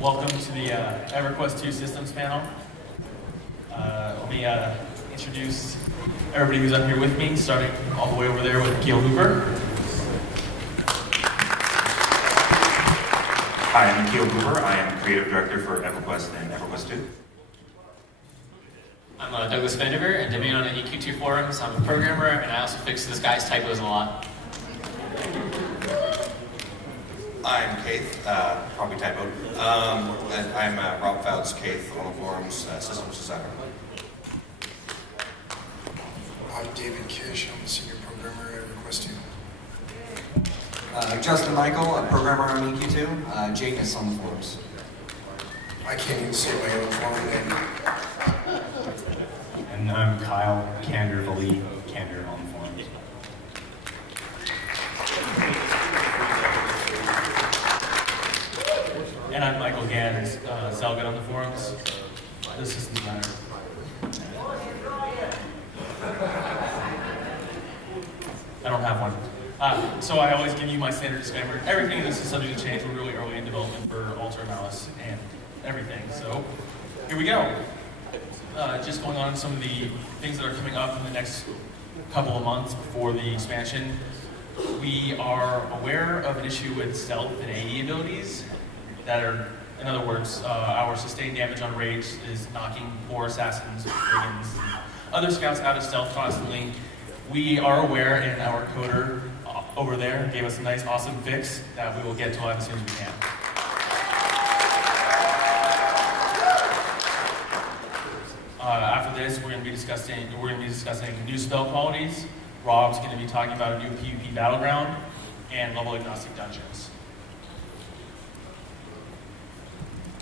Welcome to the EverQuest II systems panel. Let me introduce everybody who's up here with me, starting all the way over there with Akil. Hi, I'm Akil. I am Creative Director for EverQuest and EverQuest II. I'm VanDerveer, Endymion on the EQ2 forums. I'm a programmer, and I also fix this guy's typos a lot. I'm Caith, probably typoed. And I'm Fouts, Caith on the forums, systems designer. I'm David Kish, I'm the senior programmer at EverQuest II. Justin Michael, a programmer on EQ2, Jamiss on the forums. I can't even say my own forum name. And I'm Kyle, Kander, Vallee, Kander on the forums. And I'm Michael Ganz, Xelgad on the forums, the systems designer. I don't have one. So I always give you my standard disclaimer. Everything in this is subject to change. We're really early in development for Alter Malice and everything. So here we go. Just going on some of the things that are coming up in the next couple of months before the expansion. We are aware of an issue with stealth and AE abilities that are, in other words, our sustained damage on raids is knocking poor assassins, brigands, and other scouts out of stealth constantly. We are aware, and our coder over there gave us a nice, awesome fix that we will get to live as soon as we can. After this, we're going to be discussing new spell qualities. Rob's going to be talking about a new PvP battleground and level agnostic dungeons.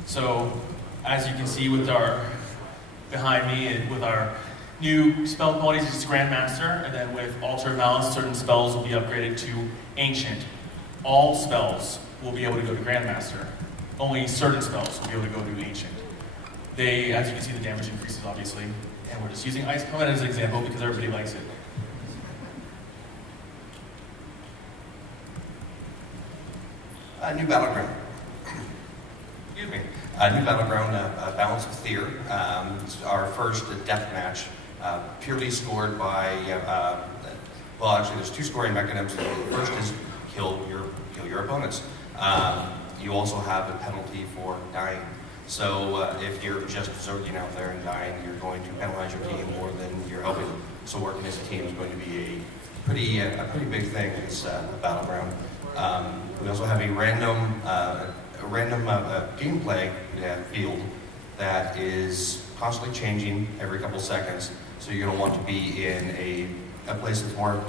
So, as you can see with behind me, and with our new spell qualities, it's Grandmaster, and then with Alter Malice, certain spells will be upgraded to Ancient. All spells will be able to go to Grandmaster. Only certain spells will be able to go to Ancient. As you can see, the damage increases, obviously, and we're just using Ice Comet as an example because everybody likes it. New battleground. Excuse me. New battleground, Balance of Fear. It's our first death match, purely scored by. Well, actually, there's two scoring mechanisms. The first is kill your opponents. You also have a penalty for dying. So if you're just zerging out there and dying, you're going to penalize your team more than you're helping. So working as a team is going to be a pretty big thing in this battleground. We also have a random gameplay field that is constantly changing every couple seconds. So you're going to want to be in a place that's more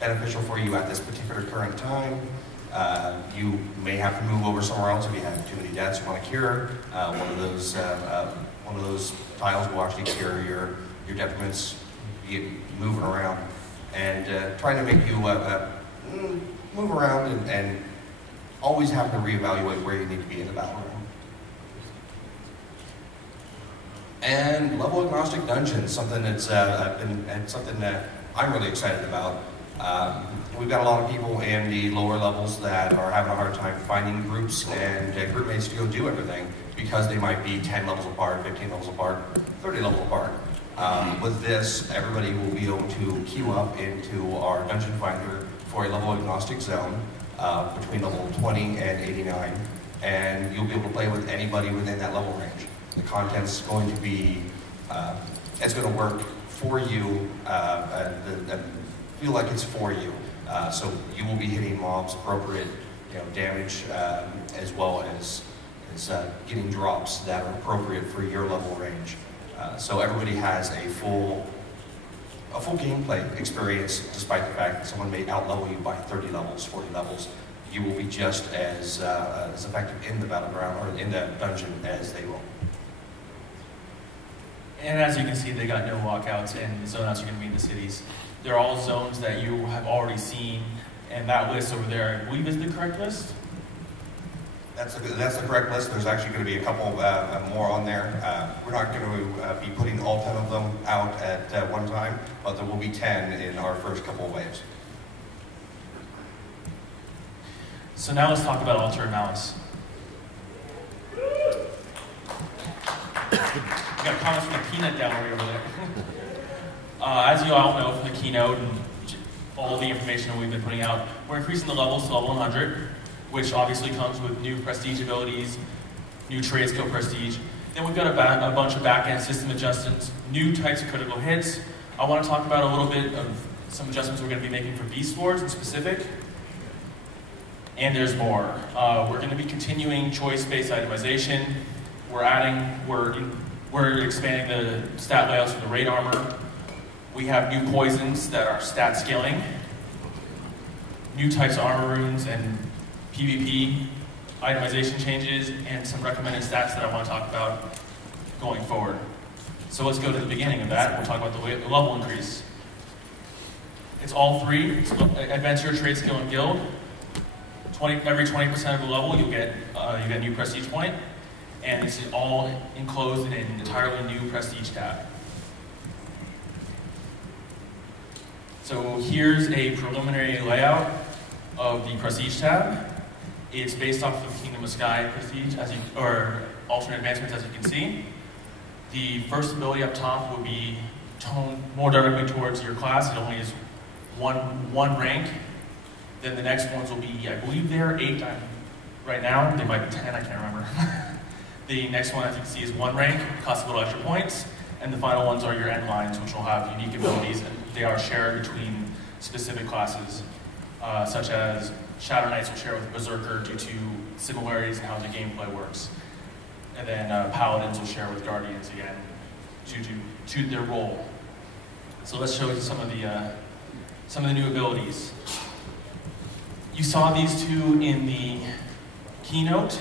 beneficial for you at this particular current time. You may have to move over somewhere else if you have too many deaths you want to cure. One of those tiles will actually cure your detriments moving around, and trying to make you move around and always have to reevaluate where you need to be in the battleground. And level agnostic dungeons, something that's something that I'm really excited about. We've got a lot of people in the lower levels that are having a hard time finding groups and group mates to go do everything because they might be 10 levels apart, 15 levels apart, 30 levels apart. With this, everybody will be able to queue up into our dungeon finder for a level agnostic zone between level 20 and 89, and you'll be able to play with anybody within that level range. The content's going to be, it's going to work for you, feel like it's for you. So you will be hitting mobs appropriate, damage, as well as getting drops that are appropriate for your level range. So everybody has a full gameplay experience, despite the fact that someone may outlevel you by 30 levels, 40 levels. You will be just as effective in the battleground or in the dungeon as they will. And as you can see, they got no walkouts, and the zonouts are going to be in the cities. They're all zones that you have already seen, and that list over there, I believe, is the correct list? That's the correct list. There's actually going to be a couple more on there. We're not going to be putting all 10 of them out at one time, but there will be 10 in our first couple of waves. So now let's talk about Alter Malice. We got comments from the Peanut Gallery over there. As you all know from the keynote and all the information that we've been putting out, we're increasing the levels to level 100, which obviously comes with new prestige abilities, new trade skill prestige. Then we've got a bunch of back-end system adjustments, new types of critical hits. I want to talk about a little bit of some adjustments we're going to be making for beast swords in specific. And there's more. We're going to be continuing choice-based itemization. We're expanding the stat layouts for the raid armor. We have new poisons that are stat scaling, new types of armor runes and PvP itemization changes, and some recommended stats that I want to talk about going forward. So let's go to the beginning of that. We'll talk about the level increase. It's all three: it's adventure, trade skill, and guild. Every 20% of the level, you get a new prestige point, and it's all enclosed in an entirely new prestige tab. So here's a preliminary layout of the prestige tab. It's based off of Kingdom of Sky prestige, or alternate advancements, as you can see. The first ability up top will be toned more directly towards your class. It only is one rank. Then the next ones will be, I believe they're 8 right now. They might be 10, I can't remember. The next one, as you can see, is 1 rank, costs a little extra points. And the final ones are your end lines, which will have unique abilities, and they are shared between specific classes, such as Shadow Knights will share with Berserker due to similarities in how the gameplay works. And then Paladins will share with Guardians again, due to their role. So let's show you some of the new abilities. You saw these two in the keynote.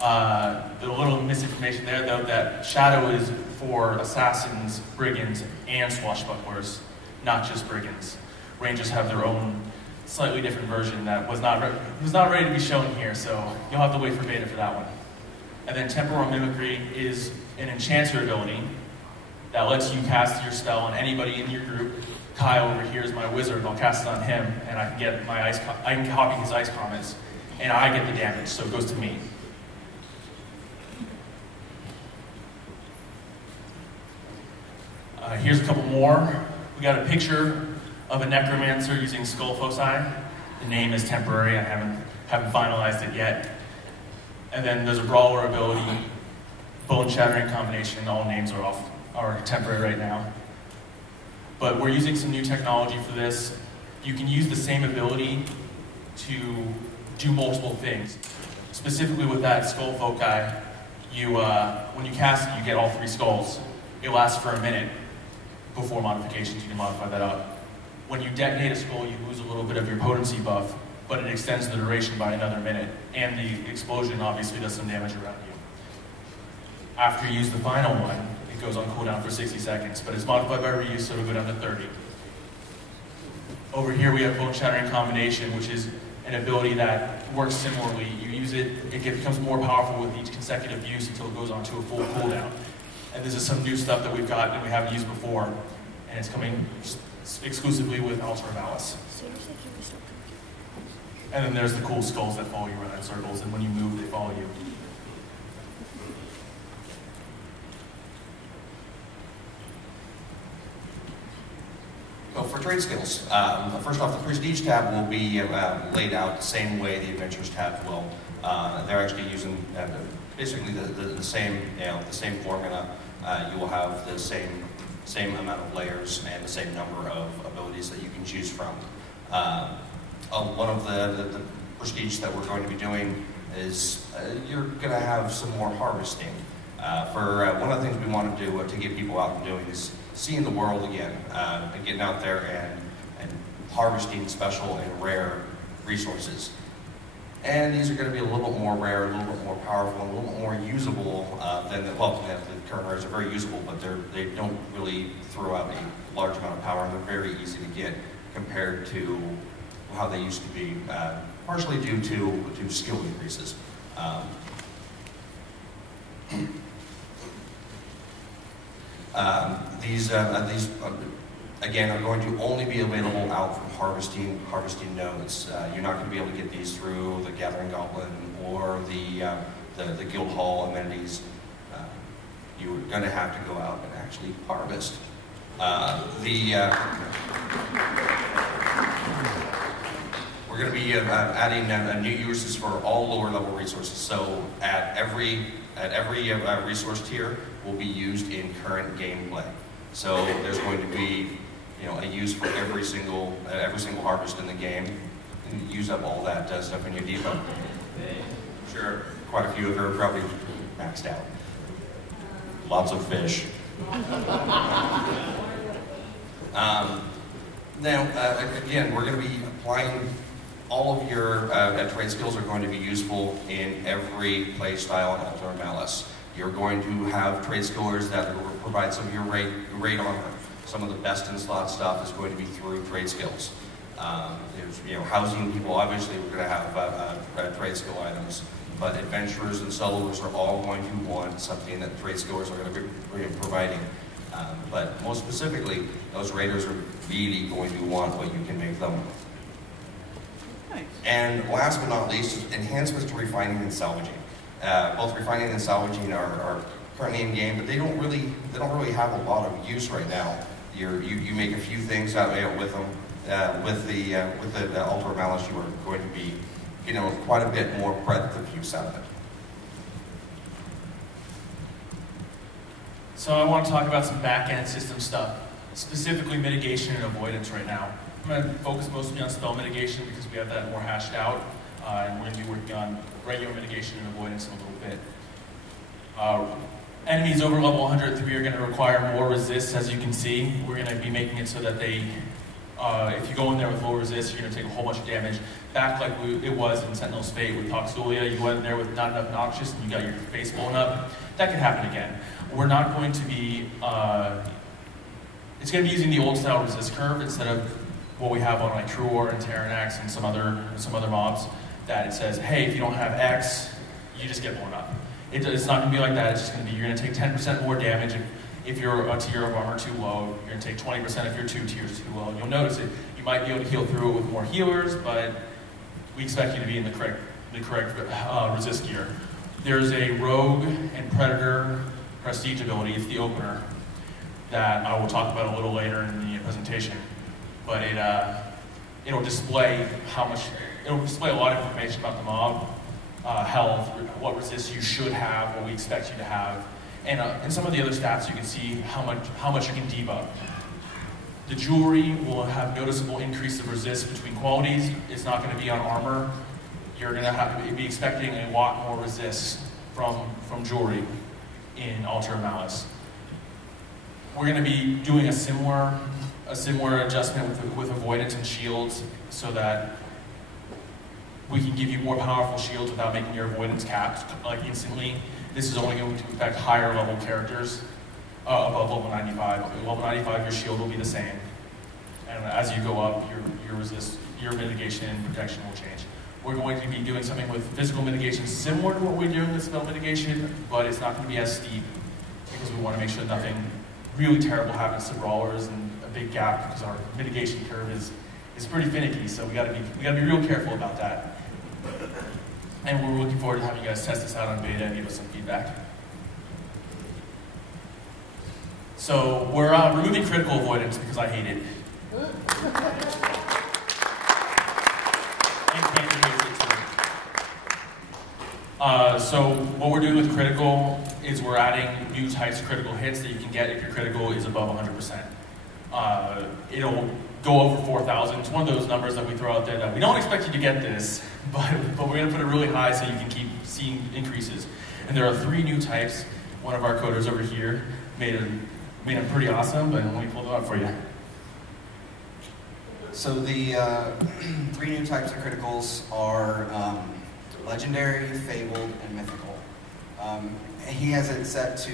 A little misinformation there, though, that Shadow is for assassins, brigands, and swashbucklers, not just brigands. Rangers have their own slightly different version that was not ready to be shown here, so you'll have to wait for beta for that one. And then Temporal Mimicry is an enchanter ability that lets you cast your spell on anybody in your group. Kyle over here is my wizard, and I'll cast it on him, and I can get I can copy his ice comments, and I get the damage, so it goes to me. Here's a couple more. We got a picture of a necromancer using skull foci. The name is temporary. I haven't finalized it yet. And then there's a brawler ability, bone shattering combination. All names are temporary right now. But we're using some new technology for this. You can use the same ability to do multiple things. Specifically with that skull foci, when you cast it, you get all 3 skulls. It lasts for a minute. Before modifications, you can modify that up. When you detonate a skull, you lose a little bit of your potency buff, but it extends the duration by another minute, and the explosion obviously does some damage around you. After you use the final one, it goes on cooldown for 60 seconds, but it's modified by reuse, so it'll go down to 30. Over here we have Bone Shattering Combination, which is an ability that works similarly. You use it, it becomes more powerful with each consecutive use until it goes on to a full cooldown. And this is some new stuff that we've got that we haven't used before, and it's coming exclusively with Altar of Malice. And then there's the cool skulls that follow you around in circles, and when you move, they follow you. So for trade skills, first off, the Prestige tab will be laid out the same way the Adventures tab will. They're actually using basically the same, the same formula. You will have the same amount of layers and the same number of abilities that you can choose from. One of the prestige that we're going to be doing is you're going to have some more harvesting. One of the things we want to do to get people out and doing is seeing the world again, and getting out there and harvesting special and rare resources. And these are going to be a little bit more rare, a little bit more powerful, and a little bit more usable than the current rares are very usable, but they don't really throw out a large amount of power, and they're very easy to get compared to how they used to be, partially due to skill increases. These again are going to only be available out from harvesting nodes. You're not going to be able to get these through the Gathering Goblin or the Guild Hall amenities. you're going to have to go out and actually harvest. We're going to be adding new uses for all lower level resources. So at every resource tier will be used in current gameplay. So there's going to be a use for every single harvest in the game. And use up all that stuff in your depot. Sure, quite a few of you are probably maxed out. Lots of fish. Now, again, we're going to be applying all of your trade skills are going to be useful in every play style in Ultima Malice. You're going to have trade skillers that will provide some of your raid armor. Some of the best in slot stuff is going to be through trade skills. There's, housing people, obviously we're going to have trade skill items, but adventurers and soloers are all going to want something that trade skillers are going to be providing. But most specifically, those raiders are really going to want what you can make them. Nice. And last but not least, enhancements to refining and salvaging. Both refining and salvaging are currently in game, but they don't really have a lot of use right now. You make a few things out with them. With the Ultima Malice, you are going to be, quite a bit more breadth of use out of it. So I want to talk about some back-end system stuff, specifically mitigation and avoidance right now. I'm going to focus mostly on spell mitigation because we have that more hashed out, and we're going to be working on regular mitigation and avoidance in a little bit. Enemies over level 103 are going to require more resist, as you can see. We're going to be making it so that they, if you go in there with low resist, you're going to take a whole bunch of damage. Back like it was in Sentinel's Fate with Toxulia, you went in there with not enough Noxious and you got your face blown up. That could happen again. We're not going to be, it's going to be using the old style resist curve instead of what we have on like Truor and Terranax and some other mobs, that it says, hey, if you don't have X, you just get blown up. It's not going to be like that. It's just going to be, you're going to take 10% more damage if you're a tier of armor too low. You're going to take 20% if you're 2 tiers too low. And you'll notice it. You might be able to heal through it with more healers, but we expect you to be in the correct resist gear. There's a Rogue and Predator Prestige ability. It's the opener that I will talk about a little later in the presentation. But it'll display it'll display a lot of information about the mob, health, what resist you should have, what we expect you to have, and some of the other stats you can see how much you can debuff. The jewelry will have noticeable increase of resist between qualities. It's not going to be on armor. You're going to have to be expecting a lot more resist from jewelry in Ultima Malice. We're going to be doing a similar adjustment with avoidance and shields so that we can give you more powerful shields without making your avoidance capped like instantly. This is only going to affect higher level characters above level 95. At level 95, your shield will be the same. And as you go up, your mitigation and protection will change. We're going to be doing something with physical mitigation similar to what we're doing with spell mitigation, but it's not going to be as steep because we want to make sure nothing really terrible happens to brawlers and a big gap because our mitigation curve is pretty finicky. So we got to be real careful about that. And we're looking forward to having you guys test this out on beta and give us some feedback. So we're removing critical avoidance because I hate it. So what we're doing with critical is we're adding new types of critical hits that you can get if your critical is above 100%. It'll go over 4,000. It's one of those numbers that we throw out there that we don't expect you to get this, but we're going to put it really high so you can keep seeing increases. And there are 3 new types. One of our coders over here made them pretty awesome, but let me pull them up for you. So the 3 new types of criticals are Legendary, Fabled, and Mythical. He has it set to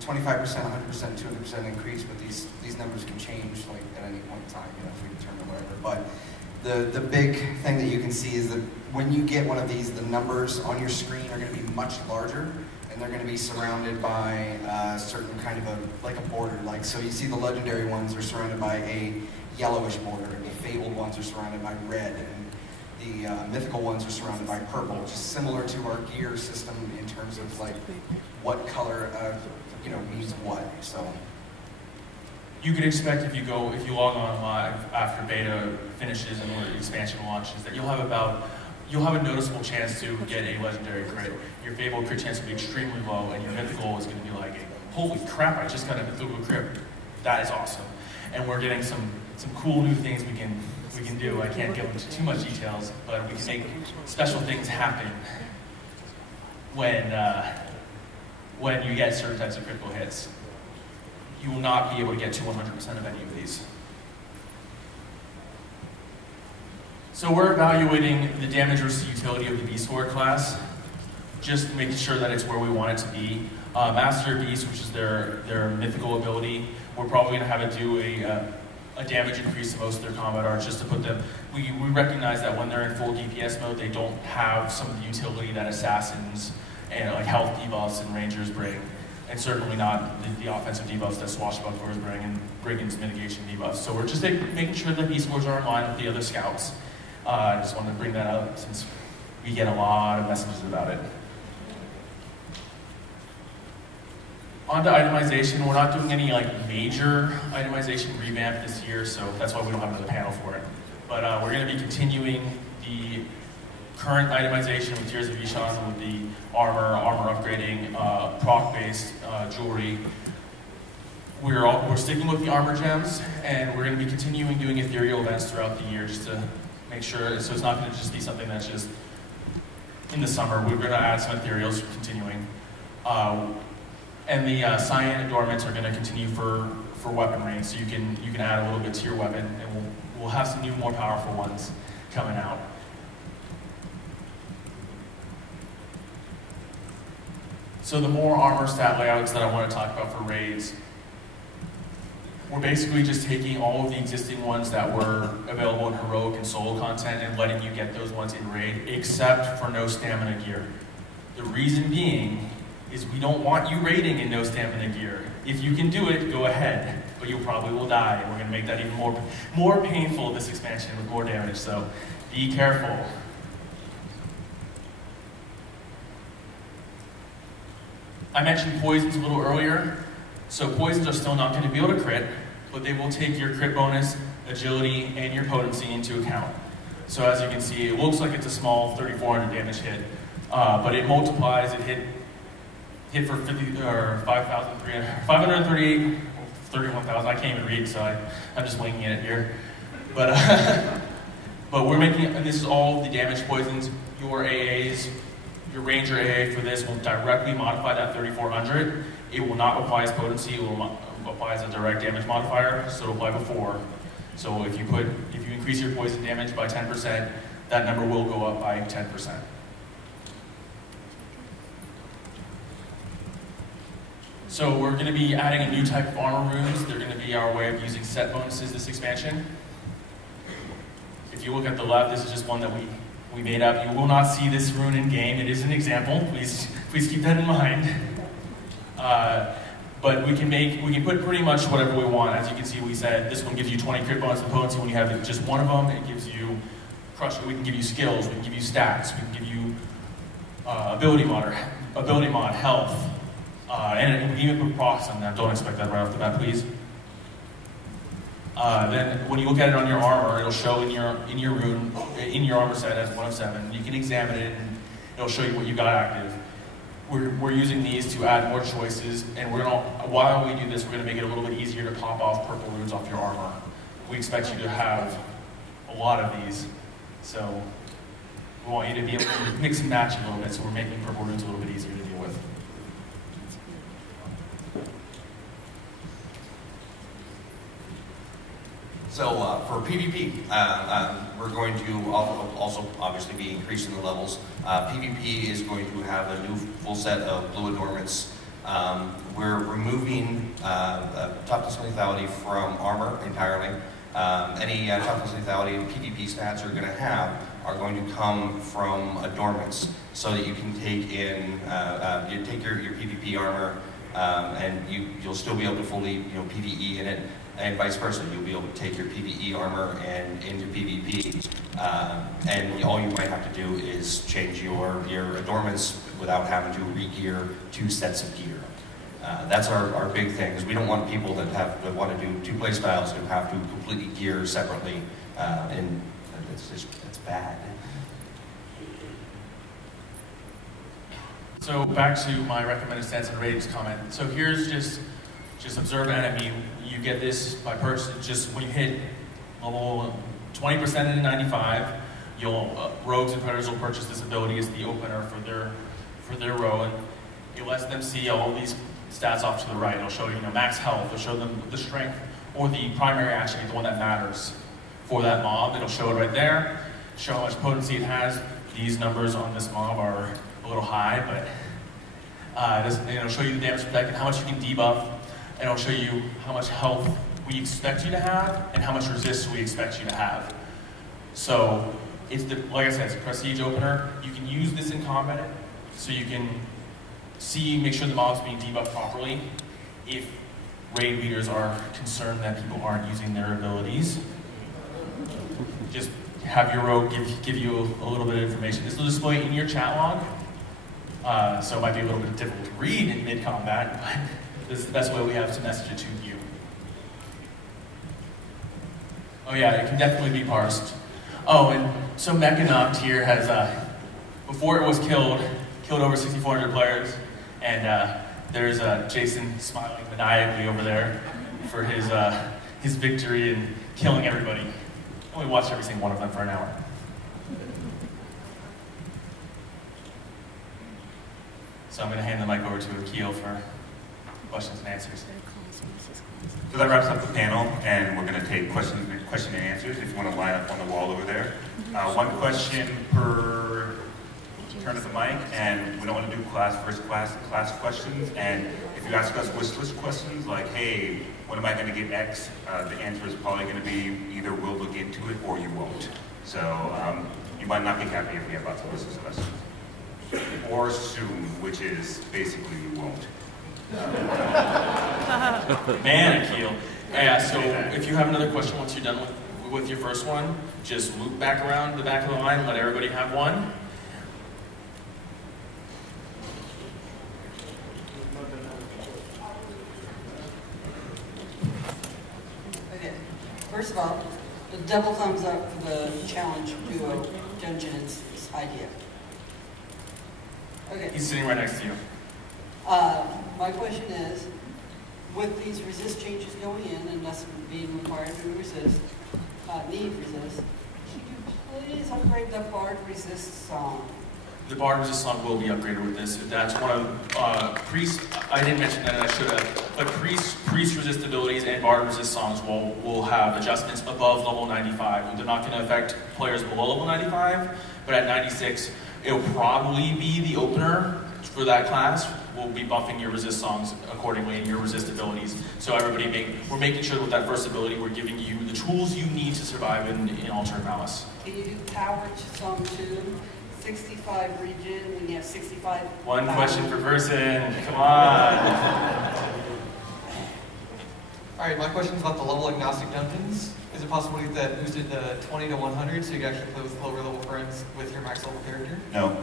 25%, 100%, 200% increase, but these numbers can change like at any point in time, if we determine whatever. But the big thing that you can see is that when you get one of these, the numbers on your screen are going to be much larger, and they're going to be surrounded by a certain kind of a border. Like, so you see the legendary ones are surrounded by a yellowish border, and the fabled ones are surrounded by red, and The mythical ones are surrounded by purple, which is similar to our gear system in terms of like what color means what. So you could expect if you log on live after beta finishes and the expansion launches that you'll have a noticeable chance to get a legendary crit. Your fabled crit chance will be extremely low, and your mythical is going to be like, holy crap, I just got a mythical crit. That is awesome. And we're getting some cool new things we can do. I can't go into too much details, but we can make special things happen when you get certain types of critical hits. You will not be able to get to 100% of any of these. So we're evaluating the damage versus utility of the Beast Horde class, just making sure that it's where we want it to be. Master Beast, which is their mythical ability, we're probably going to have it do a damage increase to most of their combat arts just to put them. We recognize that when they're in full DPS mode, they don't have some of the utility that assassins and like health debuffs and rangers bring, and certainly not the offensive debuffs that swashbucklers bring and brigands mitigation debuffs. So we're just making sure that Beast Hordes are in line with the other scouts. I just wanted to bring that up since we get a lot of messages about it. On to itemization, we're not doing any major itemization revamp this year, so that's why we don't have another panel for it. But we're going to be continuing the current itemization with Tears of Ishan with the armor upgrading, proc-based jewelry. We're sticking with the armor gems, and we're going to be continuing doing ethereal events throughout the year just to make sure, so it's not going to just be something that's just in the summer. We're going to add some ethereals continuing. And the cyan adornments are going to continue for weaponry, so you can add a little bit to your weapon, and we'll have some new, more powerful ones coming out. So the more armor stat layouts that I want to talk about for raids, we're basically just taking all of the existing ones that were available in heroic and solo content and letting you get those ones in raid, except for no stamina gear. The reason being is we don't want you raiding in no stamina gear. If you can do it, go ahead, but you probably will die. And we're going to make that even more painful this expansion with more damage, so be careful. I mentioned poisons a little earlier. So poisons are still not going to be able to crit, but they will take your crit bonus, agility, and your potency into account. So as you can see, it looks like it's a small 3,400 damage hit, but it multiplies. It hit for 538, 31,000. I can't even read, so I'm just winging it here. But but we're making, and this is all the damage poisons. Your AAs, your ranger AA for this will directly modify that 3,400. It will not apply as potency. It will apply as a direct damage modifier, so it'll apply before. So if you increase your poison damage by 10%, that number will go up by 10%. So we're going to be adding a new type of armor runes. They're going to be our way of using set bonuses this expansion. If you look at the left, this is just one that we made up. You will not see this rune in game. It is an example. Please keep that in mind. But we can put pretty much whatever we want. As you can see, we said this one gives you 20 crit bonus and potency. When you have just one of them, it gives you crush. We can give you skills. We can give you stats. We can give you ability mod, health, and we even put procs on that. Don't expect that right off the bat, please. Then when you look at it on your armor, it'll show in your rune, in your armor set as 1 of 7. You can examine it, and it'll show you what you got active. We're using these to add more choices, and while we do this, we're gonna make it a little bit easier to pop off purple runes off your armor. We expect you to have a lot of these, so we want you to be able to mix and match a little bit, so we're making purple runes a little bit easier to deal with. So for PvP, we're going to also obviously be increasing the levels. PvP is going to have a new full set of blue adornments. We're removing toughness and lethality from armor entirely. Any toughness and lethality and PvP stats are going to have are going to come from adornments, so that you can take in your PvP armor, and you'll still be able to fully PvE in it. and vice versa. You'll be able to take your PvE armor and into PvP, and all you might have to do is change your adornments without having to re-gear 2 sets of gear. That's our big thing, is we don't want people that want to do 2 play styles who have to completely gear separately, and it's bad. So back to my recommended stance and ratings comment. So here's just observe an enemy. You get this by purchasing, just when you hit level 20% into 95, rogues and predators will purchase this ability as the opener for their row, and it lets them see all these stats off to the right. It'll show you, max health. It'll show them the strength or the primary attribute, the one that matters for that mob. It'll show it right there. Show how much potency it has. These numbers on this mob are a little high, but it'll show you the damage protected, how much you can debuff, and it'll show you how much health we expect you to have and how much resist we expect you to have. So it's like I said, it's a prestige opener. You can use this in combat, so you can make sure the mob's being debuffed properly. If raid leaders are concerned that people aren't using their abilities, just have your rogue give you a little bit of information. This will display in your chat log, so it might be a little bit difficult to read in mid-combat, but this is the best way we have to message it to you. Oh yeah, it can definitely be parsed. Oh, and so Mechanoct here has, before it was killed over 6,400 players, and there's Jason smiling maniacally over there for his victory and killing everybody. And we watched every single one of them for an hour. So I'm going to hand the mic over to Akil for questions and answers. So that wraps up the panel, and we're going to take question and answers if you want to line up on the wall over there. 1 question per turn of the mic, and we don't want to do class questions. And if you ask us wish list questions like, hey, when am I going to get X? The answer is probably going to be either we'll look into it or you won't. So you might not be happy if we have lots of wish list questions. Or soon, which is basically you won't. Man, Akil. Yeah, so if you have another question once you're done with your first one, just loop back around the back of the line and let everybody have one. Okay, first of all, the double thumbs up for the challenge duo dungeons idea. Okay. He's sitting right next to you. My question is, with these resist changes going in and us being required to need resist, can you please upgrade the Bard resist song? The Bard resist song will be upgraded with this. That's one of priest. I didn't mention that, and I should have. But priest resist abilities and Bard resist songs will have adjustments above level 95. They're not going to affect players below level 95, but at 96, it'll probably be the opener for that class. We'll be buffing your resist songs accordingly and your resist abilities. So we're making sure that with that first ability, we're giving you the tools you need to survive in alternate malice. Can you do power song 2? 65 regen when you have 65 One power. question per person. Come on. Alright, my question is about the level agnostic dungeons. Is it possible to get that boosted to 20 to 100 so you can actually play with lower level friends with your max level character? No.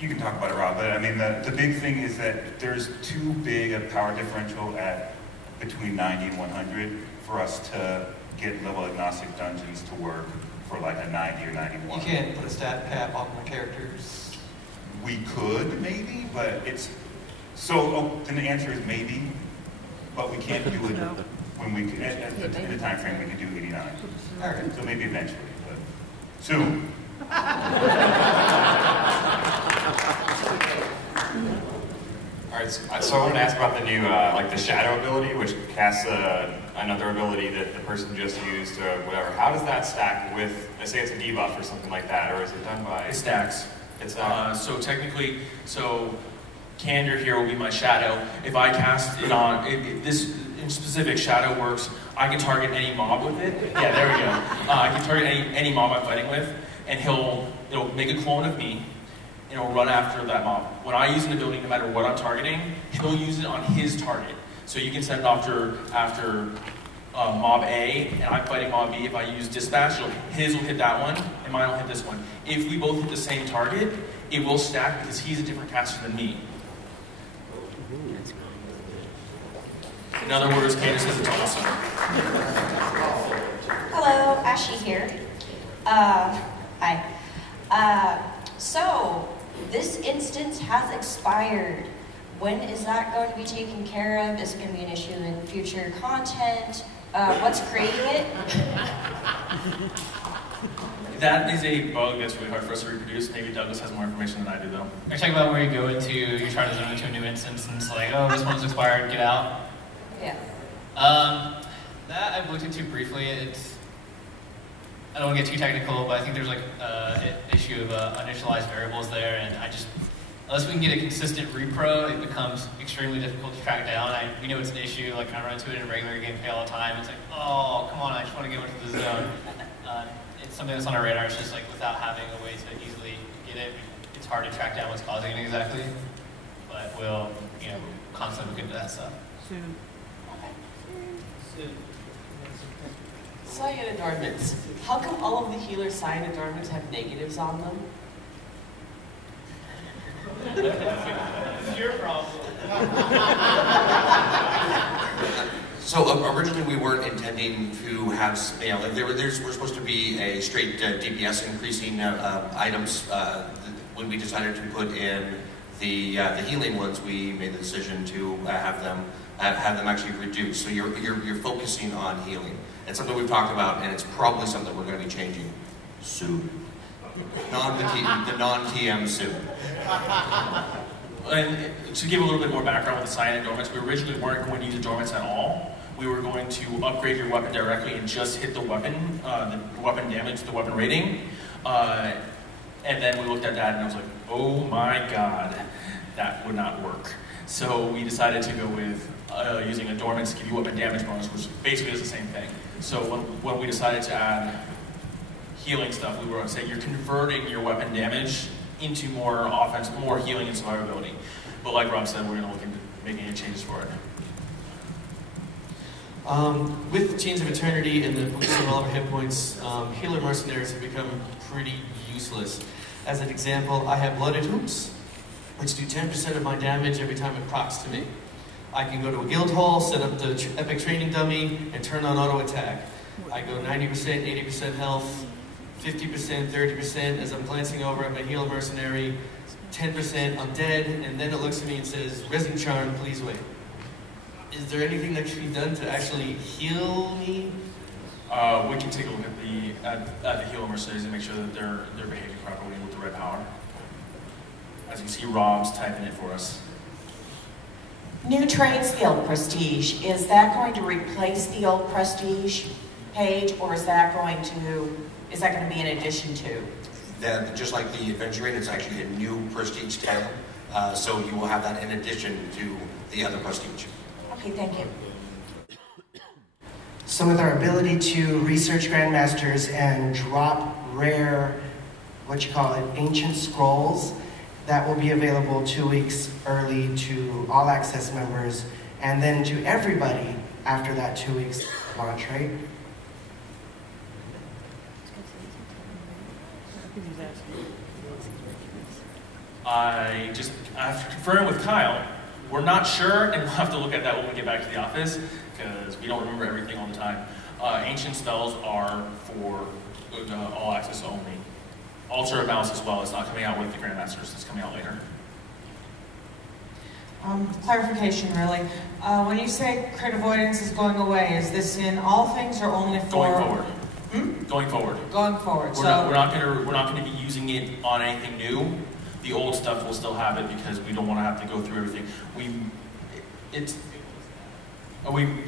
You can talk about it, Rob, but I mean, the big thing is that there's too big a power differential at between 90 and 100 for us to get level agnostic dungeons to work for like a 90 or 91. You can't put a stat cap on the characters. We could, maybe, but it's... So, then the answer is maybe, but we can't do it when we... In the time frame, we can do 89. Alright. So maybe eventually, but soon. Alright, so I wanted to ask about the new, like the shadow ability, which casts another ability that the person just used or whatever. How does that stack with, let's say it's a debuff or something like that, or is it done by... It stacks. It's so technically, Kander here will be my shadow. If I cast it on, this in specific shadow works, I can target any mob with it. Yeah, there we go. I can target any mob I'm fighting with, and it'll make a clone of me, and it'll run after that mob. When I use an ability, no matter what I'm targeting, he'll use it on his target. So you can send it after mob A, and I'm fighting mob B. If I use dispatch, his will hit that one, and mine will hit this one. If we both hit the same target, it will stack because he's a different caster than me. In other words, Caith says it's awesome. Hello, Ashley here. Hi. So, this instance has expired. When is that going to be taken care of? Is it going to be an issue in future content? What's creating it? That is a bug that's really hard for us to reproduce. Maybe Douglas has more information than I do, though. You're talking about where you go into, you're trying to zone into a new instance, and it's like, oh, this one's expired, get out. Yeah. That I've looked into briefly. I don't want to get too technical, but I think there's like an issue of initialized variables there, and unless we can get a consistent repro, it becomes extremely difficult to track down. We know it's an issue. Like I run into it in regular gameplay all the time. It's like, oh, come on, I just want to get into the zone. It's something that's on our radar. It's just like without having a way to easily get it, it's hard to track down what's causing it exactly. But we'll, constantly look into that stuff. Soon. Cyan adornments. How come all of the healer cyan adornments have negatives on them? It's your problem. So originally we weren't intending to have, we're supposed to be a straight DPS increasing items. When we decided to put in the healing ones, we made the decision to have them actually reduced. So you're focusing on healing. It's something we've talked about, and it's probably something we're going to be changing soon. The non-TM soon. And to give a little bit more background with the cyan adornments, we originally weren't going to use adornments at all. We were going to upgrade your weapon directly and just hit the weapon damage, the weapon rating. And then we looked at that and I was like, oh my god, that would not work. So we decided to go with using adornments to give you weapon damage bonus, which basically is the same thing. So when we decided to add healing stuff, we were going to say you're converting your weapon damage into more offense, more healing and survivability. But like Rob said, we're going to look into making any changes for it. With Chains of Eternity and the boosting all of our hit points, healer mercenaries have become pretty useless. As an example, I have Blooded Hoops, which do 10% of my damage every time it procs to me. I can go to a guild hall, set up the epic training dummy, and turn on auto attack. I go 90%, 80% health, 50%, 30% as I'm glancing over at my heal mercenary, 10% I'm dead, and then it looks at me and says, Resin Charm, please wait. Is there anything that can be done to actually heal me? We can take a look at the healer mercenaries and make sure that they're behaving properly with the red power. As you see, Rob's typing it for us. New trade skill prestige. Is that going to replace the old prestige page, or is that going to be in addition to? That, just like the adventuring, it's actually a new prestige tab. So you will have that in addition to the other prestige. Okay, thank you. So with our ability to research Grandmasters and drop rare, ancient scrolls, that will be available 2 weeks early to all access members, and then to everybody after that 2 weeks launch, right? After conferring with Kyle, we're not sure, and we'll have to look at that when we get back to the office, because we don't remember everything all the time. Ancient spells are for all access only. Altar of Malice as well. It's not coming out with the Grandmasters. It's coming out later. Clarification, really. When you say crit avoidance is going away, is this in all things or only for... Going forward. Going forward. Going forward. We're not going to be using it on anything new. The old stuff will still have it because we don't want to have to go through everything.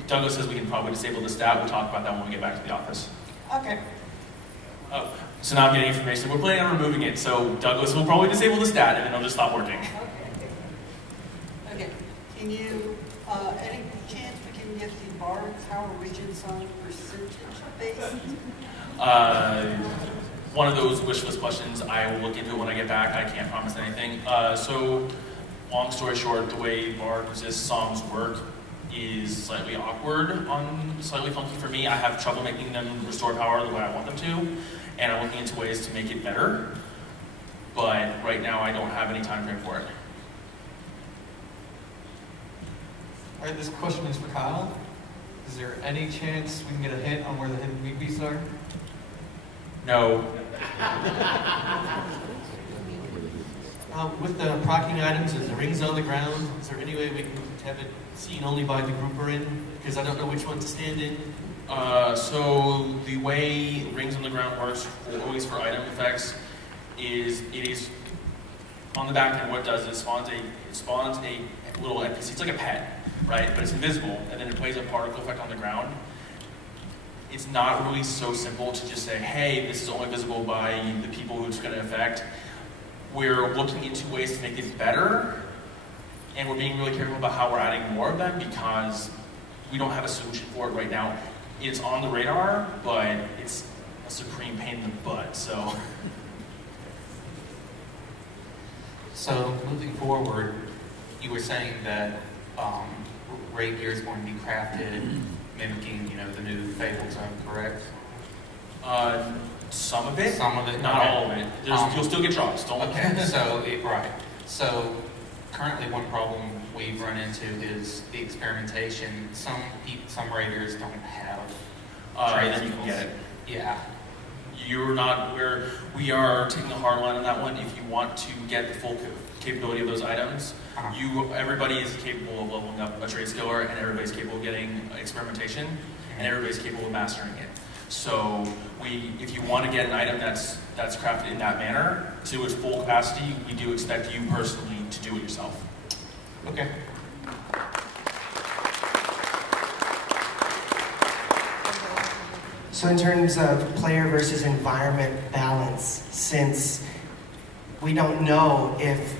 Douglas says we can probably disable the stat. We'll talk about that when we get back to the office. Okay. Oh, so now I'm getting information. We're planning on removing it, so Douglas will probably disable the stat and then it'll just stop working. Okay. Can you, any chance we can get the Bard Tower Region song percentage based? One of those wish list questions. I will look into it when I get back. I can't promise anything. So, long story short, the way Bard Resist songs work, is slightly awkward slightly funky for me. I have trouble making them restore power the way I want them to, and I'm looking into ways to make it better. But right now, I don't have any time frame for it. All right, this question is for Kyle. Is there any chance we can get a hint on where the hidden wheat beasts are? No. With the procking items, is the rings on the ground? Is there any way we can have it seen only by the group we're in? Because I don't know which one to stand in. So the way rings on the ground works, always for item effects, is it is on the back end. What it does is it spawns a little NPC. It's like a pet, right? But it's invisible, and then it plays a particle effect on the ground. It's not really so simple to just say, hey, this is only visible by the people who it's going to affect. We're looking into ways to make this better, and we're being really careful about how we're adding more of them because we don't have a solution for it right now. It's on the radar, but it's a supreme pain in the butt, so. So moving forward, you were saying that raid gear is going to be crafted mimicking, the new Fable zone, correct? Some of it. Some of it. Not okay. all of it. You'll still get drops. Don't. Okay. Right. So currently, one problem we've run into is the experimentation. Some raiders don't have. Then you can get it. Yeah. You're not where we are taking a hard line on that one. If you want to get the full capability of those items, everybody is capable of leveling up a trade skiller, and everybody's capable of getting experimentation, and everybody's capable of mastering it. So if you want to get an item that's crafted in that manner to its full capacity, we do expect you personally to do it yourself. Okay. So in terms of player versus environment balance, since we don't know if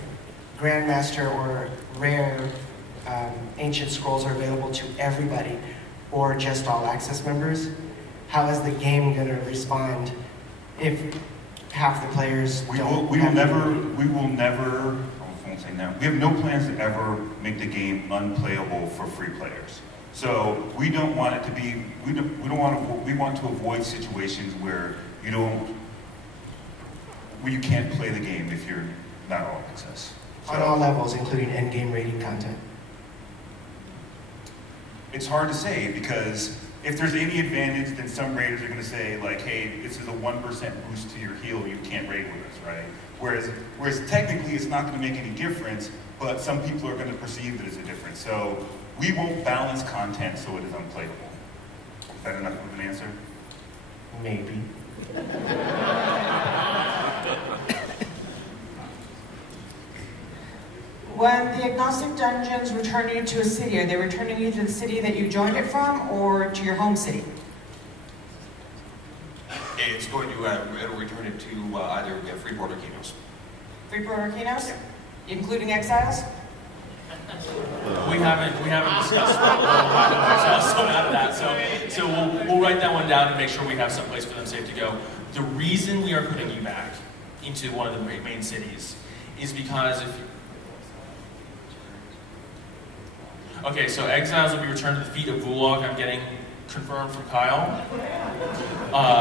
Grandmaster or Rare Ancient Scrolls are available to everybody or just all access members, how is the game going to respond if half the players we will never, I won't say now, we have no plans to ever make the game unplayable for free players. So we don't want it to be, we want to avoid situations where you can't play the game if you're not all access. On all levels, including endgame rating content. It's hard to say because if there's any advantage, then some raiders are going to say like, hey, this is a 1% boost to your heal, you can't raid with us, right? Whereas technically it's not going to make any difference, but some people are going to perceive it as a difference. So we won't balance content so it is unplayable. Is that enough of an answer? Maybe. When the agnostic dungeons return you to a city, are they returning you to the city that you joined it from or to your home city? It's going to, it'll return it to either Freeport or Kinos. Freeport or Kinos? Yeah. Including exiles? We haven't discussed some out of that, so we'll write that one down and make sure we have some place for them safe to go. The reason we are putting you back into one of the main cities is because okay, so exiles will be returned to the feet of Vulog. I'm getting confirmed from Kyle.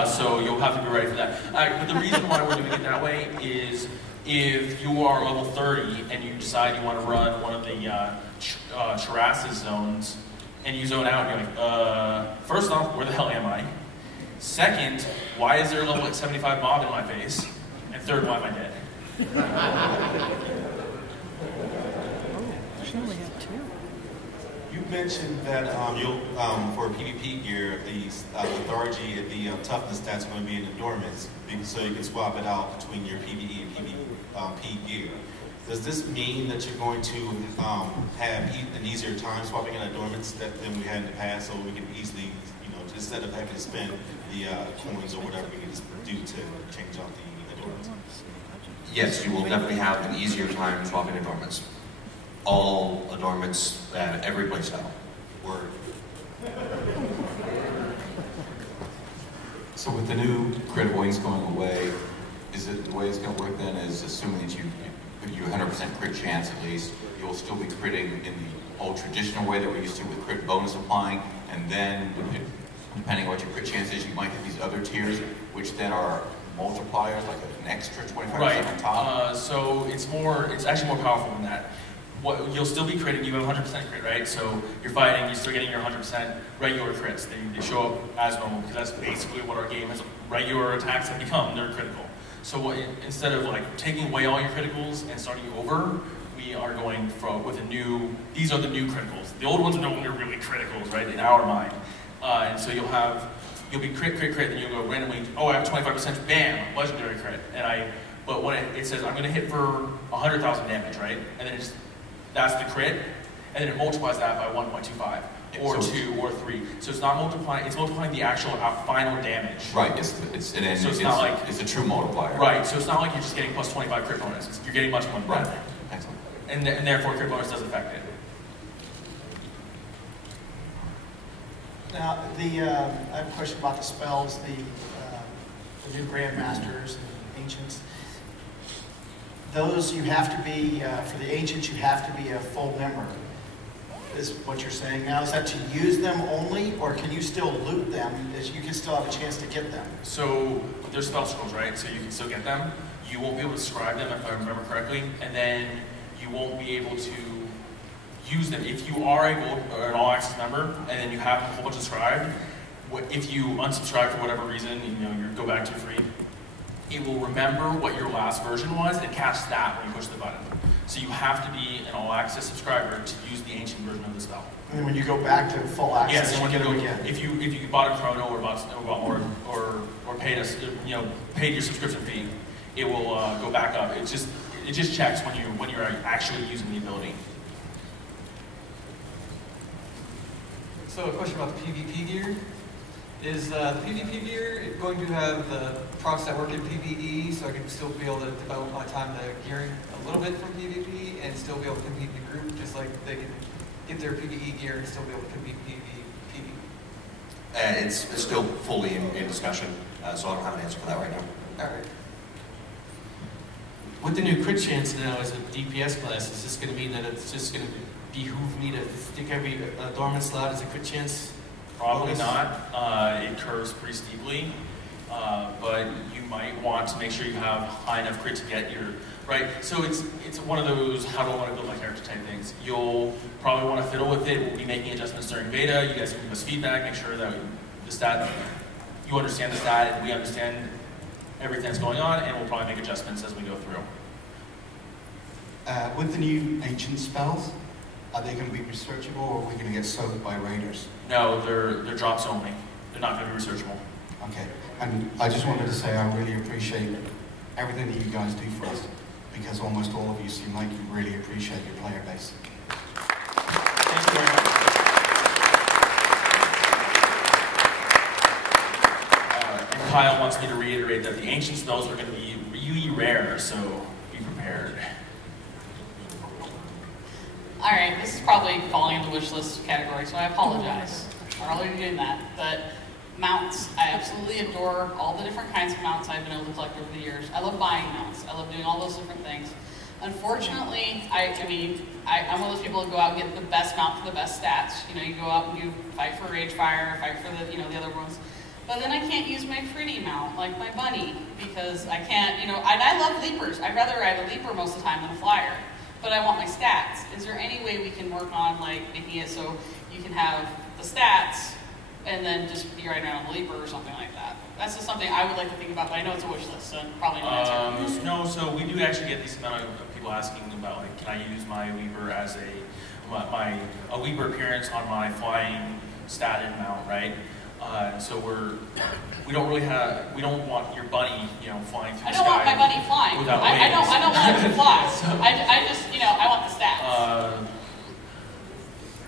So you'll have to be ready for that. But the reason why we're doing it that way is if you are level 30 and you decide you want to run one of the Charasis zones and you zone out and you're like, first off, where the hell am I? Second, why is there a level 75 mob in my face? And third, why am I dead? You mentioned that for PvP gear, the lethargy and the toughness stats are going to be in endurance, so you can swap it out between your PvE and PvP gear. Does this mean that you're going to have an easier time swapping out endurance than we had in the past, so we can easily, instead of having to spend the coins or whatever we can just do to change out the endurance? Yes, you will definitely have an easier time swapping adornments. All adornments at every playstyle. Word. So with the new critical wings going away, is it the way it's going to work then is assuming that you give you 100% crit chance at least. You'll still be critting in the old traditional way that we're used to with crit bonus applying, and then depending on what your crit chance is, you might hit these other tiers, which then are multipliers, like an extra 25% on top. So it's actually more powerful than that. You'll still be critting, you have 100% crit, right? So you're fighting, you're still getting your 100% regular crits. They show up as normal, because that's basically what our game has, regular attacks have become, they're critical. So instead of like taking away all your criticals and starting over, we are going with these are the new criticals. The old ones are no longer really criticals, right, in our mind. And so you'll be crit, then you'll go randomly, oh, I have 25%, bam, legendary crit. But when it says, I'm gonna hit for 100,000 damage, right? And then that's the crit, and then it multiplies that by 1.25, or 2, or 3. So it's not multiplying, it's multiplying the actual final damage. Right, it's not like, it's a true multiplier. Right, so it's not like you're just getting plus 25 crit bonus. You're getting much more than that. Right, excellent. And therefore crit bonus does affect it. Now, I have a question about the spells, the new Grandmasters and Ancients. Those you have to be, for the Ancients, you have to be a full member, is what you're saying now. Is that to use them only, or can you still loot them? You can still have a chance to get them? So there's spell scrolls, right? So you can still get them. You won't be able to scribe them, if I remember correctly, and then you won't be able to use them. If you are an all-access member, and then you have a whole bunch of scribed, if you unsubscribe for whatever reason, you go back to free, it will remember what your last version was and cast that when you push the button. So you have to be an all-access subscriber to use the ancient version of the spell. And then when you go back to full access, yes, and when you you get go them again. If you bought a chrono or paid us, paid your subscription fee, it will go back up. It just checks when you're actually using the ability. So a question about the PvP gear. Is the PvP gear going to have the procs that work in PvE, so I can still be able to devote my time to gearing a little bit from PvP and still be able to compete in the group, just like they can get their PvE gear and still be able to compete in PvE? It's still fully in discussion, so I don't have an answer for that right now. All right. With the new crit chance now as a DPS class, is this going to mean that it's just going to behoove me to stick every dormant slot as a crit chance? Probably not. It curves pretty steeply, but you might want to make sure you have high enough crit to get your, right? So it's one of those, how do I want to build my character type things. You'll probably want to fiddle with it. We'll be making adjustments during beta. You guys can give us feedback, make sure that the stat, you understand the stat, and we understand everything that's going on, and we'll probably make adjustments as we go through. With the new ancient spells, are they going to be researchable, or are we going to get soaked by raiders? No, they're drops only. They're not going to be researchable. Okay, and I just wanted to say I really appreciate everything that you guys do for us, because almost all of you seem like you really appreciate your player base. Thank you very much. And Kyle wants me to reiterate that the ancient spells are going to be really rare, so be prepared. All right, this is probably falling in the wish list category, so I apologize for already doing that. But mounts, I absolutely adore all the different kinds of mounts I've been able to collect over the years. I love buying mounts. I love doing all those different things. Unfortunately, I'm one of those people who go out and get the best mount for the best stats. You go out and you fight for Ragefire, fight for the other ones. But then I can't use my pretty mount, like my bunny, because I can't, and I love leapers. I'd rather ride a leaper most of the time than a flyer. But I want my stats. Is there any way we can work on making it so you can have the stats and then just be riding around on the leaper or something like that? That's just something I would like to think about, but I know it's a wish list, so probably no answer. No, so we do actually get this amount of people asking about, can I use my Weeper as a Weeper appearance on my flying statted mount, right? So we don't want your bunny, flying through the sky. I don't want my bunny flying. Without I don't want it to fly. I just, I want the stats.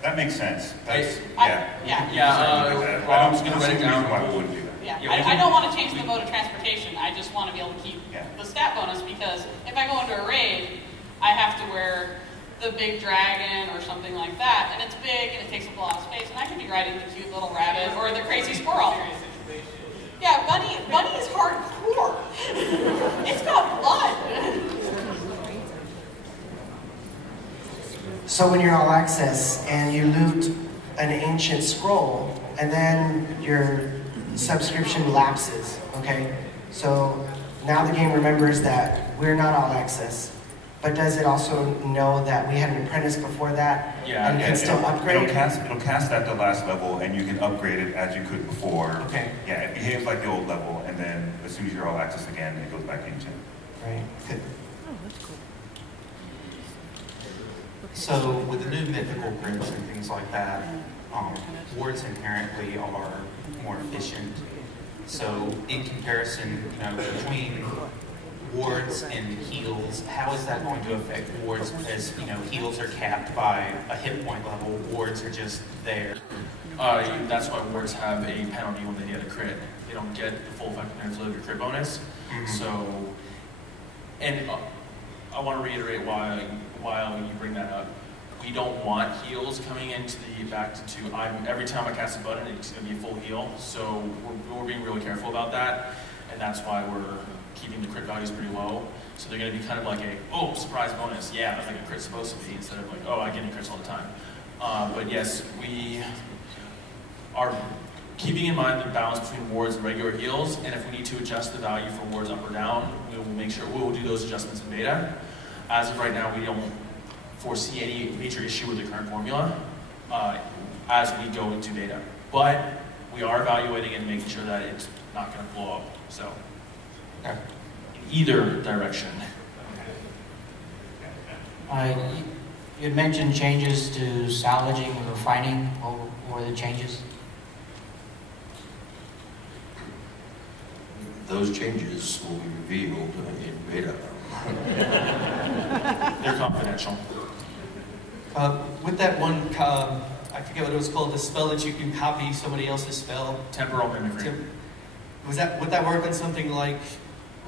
That makes sense. That's, yeah. Rob's going to write it down. Why we wouldn't do that. Yeah, I don't want to change the mode of transportation. I just want to be able to keep the stat bonus, because if I go into a raid, I have to wear the big dragon or something like that, and it's big and it takes up a lot of space, and I could be riding the cute little rabbit or the crazy squirrel. Yeah, bunny is hardcore. It's got blood. So when you're all access and you loot an ancient scroll, and then your subscription lapses, okay? So now the game remembers that we're not all access. But does it also know that we had an apprentice before that and can still upgrade? It'll cast at the last level, and you can upgrade it as you could before. Okay. Yeah, it behaves like the old level, and then as soon as you're all access again, it goes back to ancient. Right. Good. Oh, that's cool. So with the new mythical grids and things like that, wards inherently are more efficient. So in comparison, between wards and heals, how is that going to affect wards? Because heals are capped by a hit point level. Wards are just there. That's why wards have a penalty when they get a crit. They don't get the full effectiveness of your crit bonus. So, and I want to reiterate why you bring that up. We don't want heals coming into the back to 2. Every time I cast a button, it's going to be a full heal. So we're being really careful about that, and that's why we're keeping the crit values pretty low. So they're going to be kind of like surprise bonus. Yeah, that's like a crit's supposed to be, instead of like, I get any crits all the time. But yes, we are keeping in mind the balance between wards and regular heals, and if we need to adjust the value for wards up or down, we will do those adjustments in beta. As of right now, we don't foresee any major issue with the current formula as we go into beta. But we are evaluating it and making sure that it's not going to blow up. So, in either direction. You had mentioned changes to salvaging and refining. What were the changes? Those changes will be revealed in beta. They're confidential. With that one, I forget what it was called, the spell that you can copy somebody else's spell. Temporal mimicry. Would that work on something like,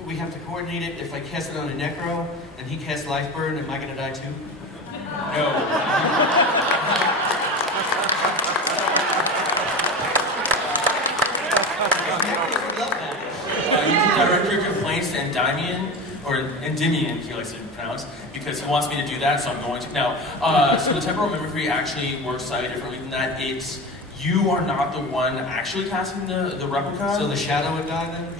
we have to coordinate it, if I cast it on a Necro, and he casts Life Burn, am I going to die too? You can direct your complaints to Endymion, or Endymion, he likes to pronounce, because he wants me to do that, so I'm going to. Now, so the temporal mimicry actually works slightly differently than that. You are not the one actually casting the replica. So the shadow would die then?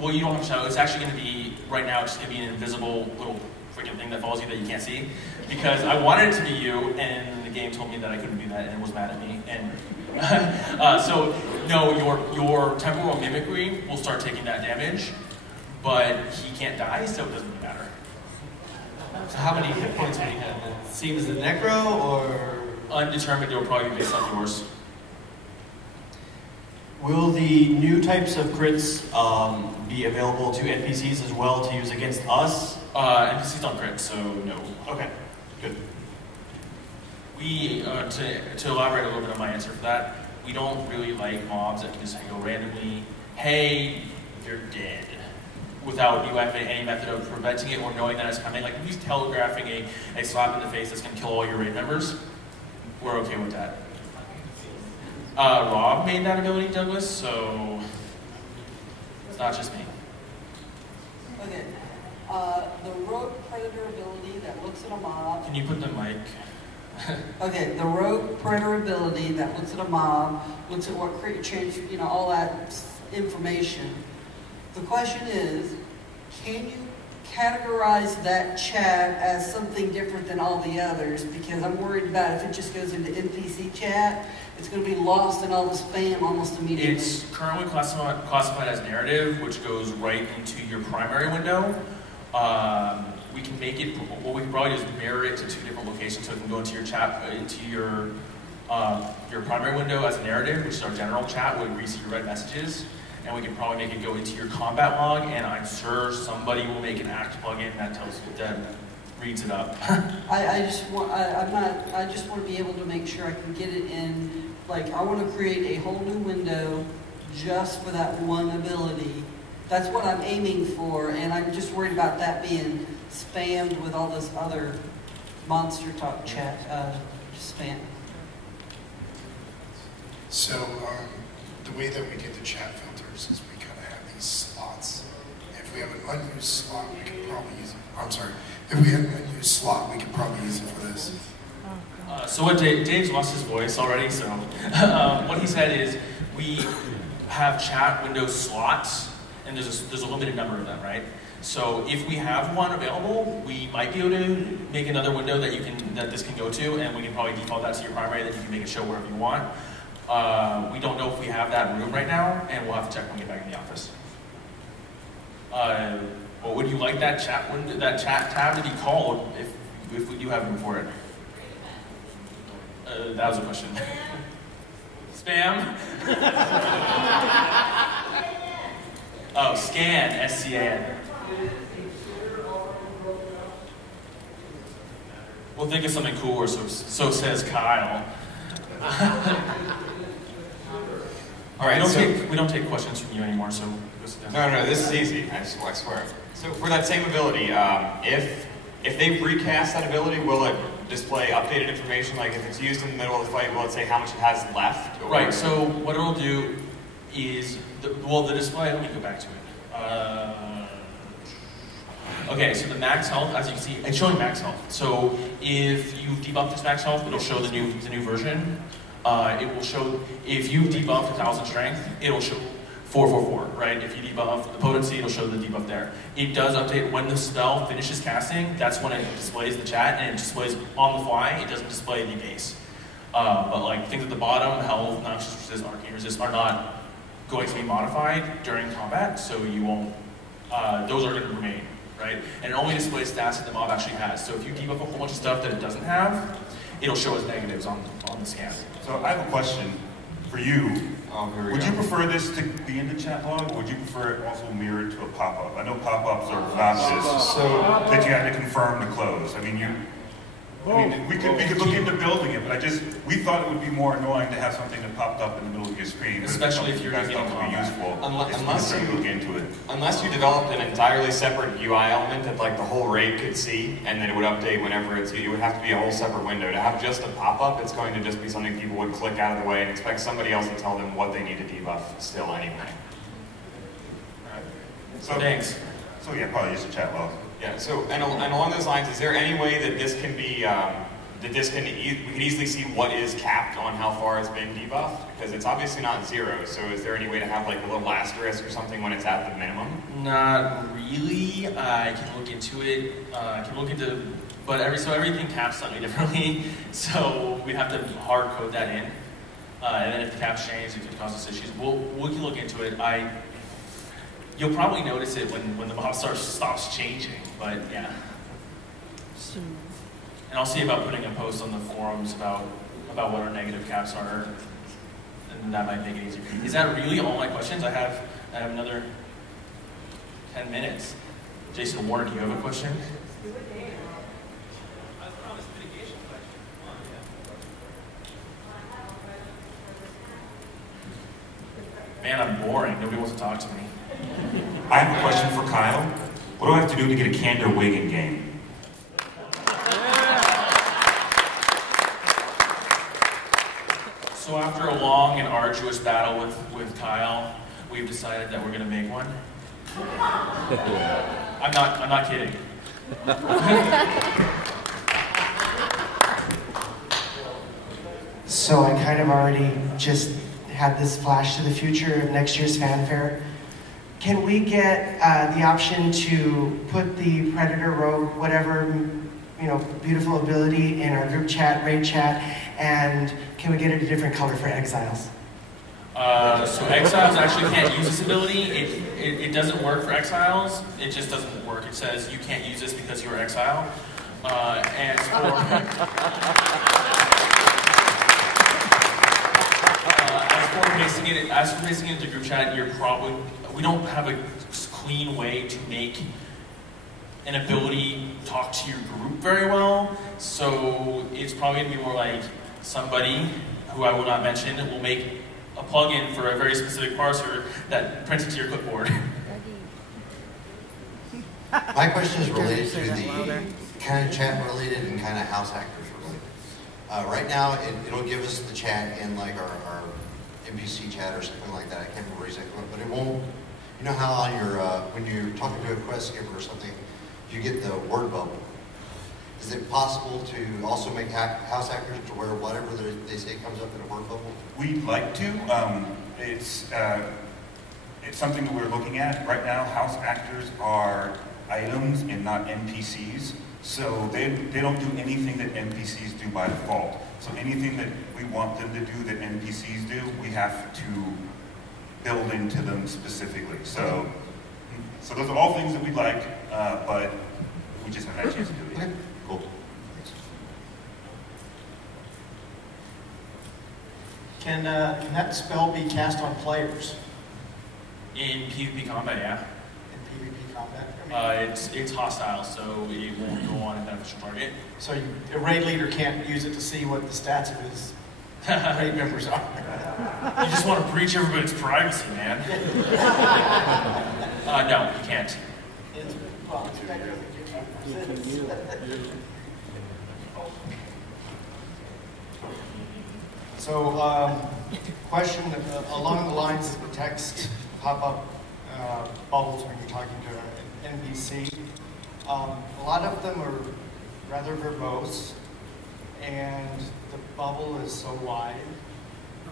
Well, you don't have a shadow. It's actually going to be, right now, it's just going to be an invisible little freaking thing that follows you that you can't see. Because I wanted it to be you, and the game told me that I couldn't do that, and it was mad at me. And so, no, your temporal mimicry will start taking that damage, but he can't die, so it doesn't really matter. So how many hit points would he have? Same as the Necro, or? Undetermined, it will probably be based on yours. Will the new types of crits be available to NPCs as well to use against us? NPCs don't crit, so no. Okay, good. We, to elaborate a little bit on my answer for that, we don't really like mobs that can just go randomly, hey, you're dead, without you having any method of preventing it or knowing that it's coming. Like, if he's telegraphing a slap in the face that's going to kill all your raid members, we're okay with that. Rob made that ability, Douglas, so it's not just me. Okay. The rogue predator ability that looks at a mob. Can you put the mic? Okay, the rogue predator ability that looks at a mob, looks at what create change, all that information. The question is, can you categorize that chat as something different than all the others? Because I'm worried about if it just goes into NPC chat, it's going to be lost in all the spam almost immediately. It's currently classified as narrative, which goes right into your primary window. We can make it, what we can probably do is mirror it to 2 different locations, so it can go into your chat, into your primary window as a narrative, which is our general chat where we see your read messages, and we can probably make it go into your combat log, and I'm sure somebody will make an act plugin that reads it up. I just want to be able to make sure I can get it in. Like, I want to create a whole new window just for that one ability. That's what I'm aiming for, and I'm just worried about that being spammed with all this other monster talk chat spam. So the way that we get the chat filters is we kind of have these slots. If we have an unused slot, we could probably use it. I'm sorry. If we have an unused slot, we could probably use it for this. So what Dave's lost his voice already, so what he said is we have chat window slots, and there's a limited number of them, right? So if we have one available, we might be able to make another window that this can go to, and we can probably default that to your primary, that you can make it show wherever you want. We don't know if we have that room right now, and we'll have to check when we get back in the office. Well, would you like that chat window, that chat tab to be called if we do have room for it? That was a question. Spam? Oh, scan, S-C-A-N. We'll think of something cooler, so says Kyle. All right, we don't take questions from you anymore, so go sit down. No, this is easy. I swear. So for that same ability, if they recast that ability, will it display updated information? Like if it's used in the middle of the fight, will it say how much it has left? Or... Right. So what it'll do is the display. Let me go back to it. Okay, so the max health, as you can see, it's showing max health. So if you debuff this max health, it'll show the new version. It will show, if you debuff 1,000 strength, it'll show 444, right? If you debuff the potency, it'll show the debuff there. It does update when the spell finishes casting. That's when it displays the chat, and it displays on the fly. It doesn't display the base. But like things at the bottom, health, noxious resist, arcane resist, are not going to be modified during combat, so you won't. Those are going to remain, right? And it only displays stats that the mob actually has. So if you debuff a whole bunch of stuff that it doesn't have, it'll show as negatives on the scan. So I have a question for you. Would you prefer this to be in the chat log, or would you prefer it also mirrored to a pop-up? I know pop-ups are obnoxious, so that you have to confirm to close. I mean, we could look into building it, but we thought it would be more annoying to have something that popped up in the middle of your screen. Especially if you're guys thought it would be useful. Unless you developed an entirely separate UI element that like the whole raid could see, and then it would update whenever it's. It would have to be a whole separate window. To have just a pop-up, it's going to just be something people would click out of the way and expect somebody else to tell them what they need to debuff still anyway. So thanks. So yeah, probably just a chat log. Yeah. So and along those lines, is there any way that this can be? We can easily see what is capped on how far it's been debuffed? Because it's obviously not 0, so is there any way to have like a little asterisk or something when it's at the minimum? Not really. I can look into it. But everything caps slightly differently, so we have to hard code that in. And then if the caps change, it could cause us issues. We can look into it. You'll probably notice it when the mob stops changing, but yeah. And I'll see about putting a post on the forums about what our negative caps are, and that might make it easier. Is that really all my questions? I have another 10 minutes. Jason Warner, do you have a question? Man, I'm boring. Nobody wants to talk to me. I have a question for Kyle. What do I have to do to get a Kander wig in game? So after a long and arduous battle with Kyle, we've decided that we're going to make one. I'm not kidding. So I kind of already just had this flash to the future of next year's fanfare. Can we get the option to put the Predator, Rogue, whatever, beautiful ability in our group chat, raid chat, and can we get it a different color for Exiles? So Exiles actually can't use this ability. It doesn't work for Exiles. It just doesn't work. It says you can't use this because you're Exile. And as for pasting it into group chat, we don't have a clean way to make an ability talk to your group very well. So it's probably going to be more like somebody, who I will not mention, will make a plugin for a very specific parser that prints it to your clipboard. My question is related to the kind of chat related and kind of house actors related. Right now, it'll give us the chat in like our NPC chat or something like that. I can't remember exactly, but it won't. You know how on your when you're talking to a quest giver or something, you get the word bubble. Is it possible to also make house hackers to where whatever they say comes up in a word bubble? We'd like to. It's something that we're looking at. Right now, house actors are items and not NPCs. So they don't do anything that NPCs do by default. So anything that we want them to do that NPCs do, we have to build into them specifically. So those are all things that we'd like, but we just haven't had a chance to do it yet. Cool. Can that spell be cast on players? In PvP combat, yeah. In PvP combat? It's hostile, so it won't go on a beneficial target. So a raid leader can't use it to see what the stats of his raid members are. You just want to breach everybody's privacy, man. No, you can't. So, question along the lines of the text pop-up bubbles when you're talking to an NPC. A lot of them are rather verbose, and the bubble is so wide,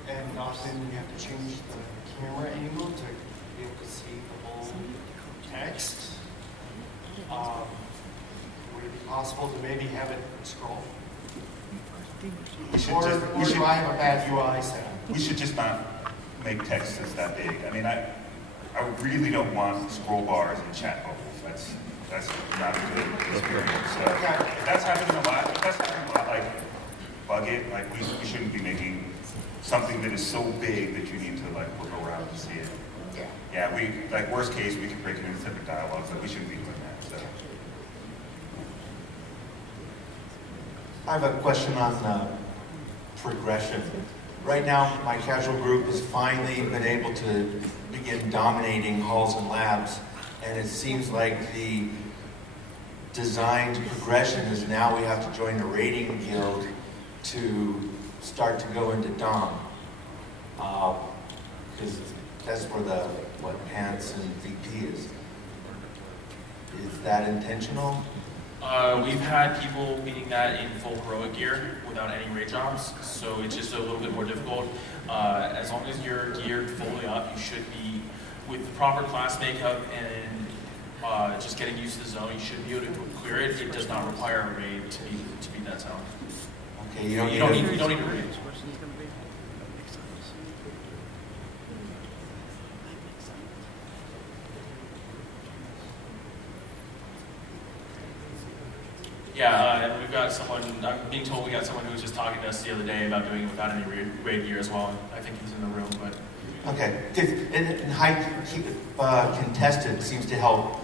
and often you have to change the camera angle to be able to see the whole text. Would it be possible to maybe have it scroll? Or do I have a bad UI set? We should just not make text that's that big. I mean, I really don't want scroll bars and chat bubbles. That's not a good experience. So if that's happening a lot, like bug it. Like we shouldn't be making something that is so big that you need to like look around to see it. Yeah, we like worst case we can break it into separate dialogues, but we shouldn't be doing that. So. I have a question on progression. Right now, my casual group has finally been able to begin dominating halls and labs, and it seems like the designed progression is now we have to join a raiding guild to start to go into Dom. Because that's where the, pants and VP is. Is that intentional? We've had people beating that in full heroic gear without any raid jobs, so it's just a little bit more difficult. As long as you're geared fully up, you should be, with the proper class makeup and just getting used to the zone, you should be able to clear it. It does not require a raid to beat that zone. Okay, you don't need a raid. Yeah, and we've got someone, I'm being told we got someone who was just talking to us the other day about doing it without any raid gear as well. I think he's in the room, but... Okay, and high contested seems to help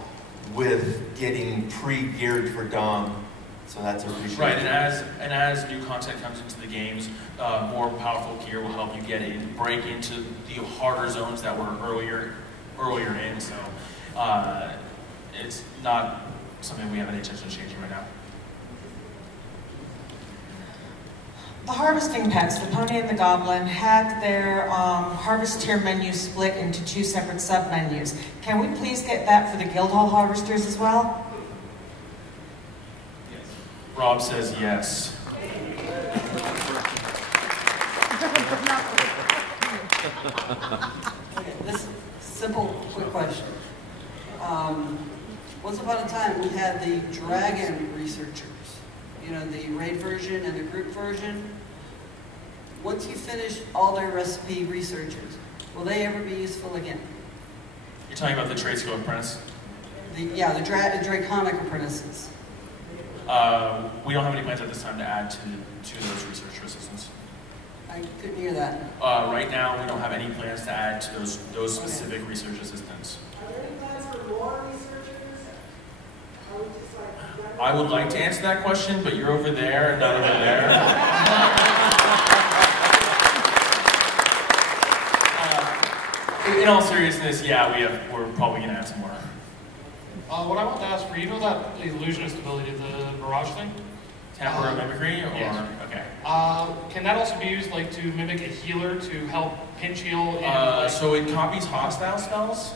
with getting pre-geared for Dom, so that's appreciated. Right, and as new content comes into the games, more powerful gear will help you break into the harder zones that were earlier in, so it's not something we have any intention of changing right now. The harvesting pets, the pony and the goblin, had their harvest tier menu split into two separate sub-menus. Can we please get that for the Guildhall harvesters as well? Yes. Rob says yes. Okay, this simple, quick question. Once upon a time, we had the dragon researchers. You know, the raid version and the group version. Once you finish all their recipe researchers, will they ever be useful again? You're talking about the trade skill apprentice? The draconic apprentices. We don't have any plans at this time to add to those researcher assistants. I couldn't hear that. Right now, we don't have any plans to add to those specific research assistants. Are there any plans for more researchers? I would like to answer that question, but you're over there and not over there. In all seriousness, yeah, we're probably going to add some more. What I want to ask for, you know that illusionist ability, the barrage thing? Temporary mimicry, or yes. okay. Can that also be used like to mimic a healer to help pinch heal? So it copies hostile spells